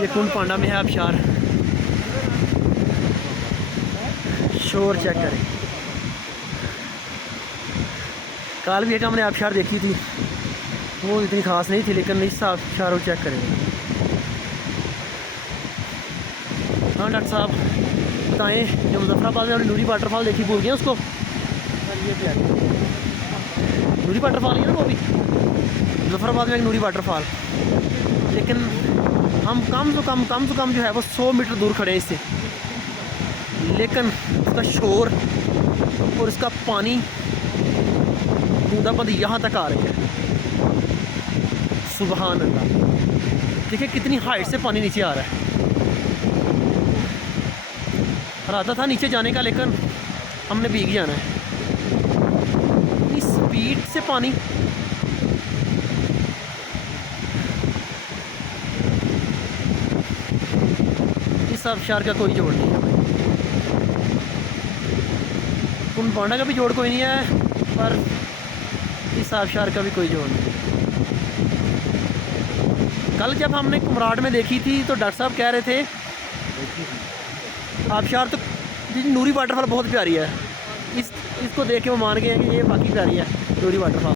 ये कुंड पांडा में है आबशार। शोर चेक करें। कल भी एक हमने आबशार देखी थी, वो इतनी खास नहीं थी, लेकिन इस आबशार को चेक करें। हाँ डॉक्टर साहब बताएं, जो मुजफ्फराबाद में हमने नूरी वाटरफॉल देखी, भूल गए उसको? ये भी नूरी वाटरफॉल है ना, वो भी मुजफ्फराबाद में एक नूरी वाटरफॉल, लेकिन हम कम से कम जो है वो 100 मीटर दूर खड़े हैं इससे, लेकिन उसका शोर और इसका पानी बूंदाबांदी यहाँ तक आ रही है। सुबहान अल्लाह, देखिए कितनी हाइट से पानी नीचे आ रहा है। इरादा था नीचे जाने का, लेकिन हमने भीग जाना है, इतनी स्पीड से पानी। इस आबशार का कोई जोड़ नहीं है, कुंड पांडा का भी जोड़ कोई नहीं है, पर इस आबशार का भी कोई जोड़ नहीं है। कल जब हमने कुमराड में देखी थी तो डॉक्टर साहब कह रहे थे आबशार तो नूरी वाटरफॉल बहुत प्यारी है, इसको देख के वो मान गए हैं कि ये बाकी प्यारी है नूरी वाटरफॉल।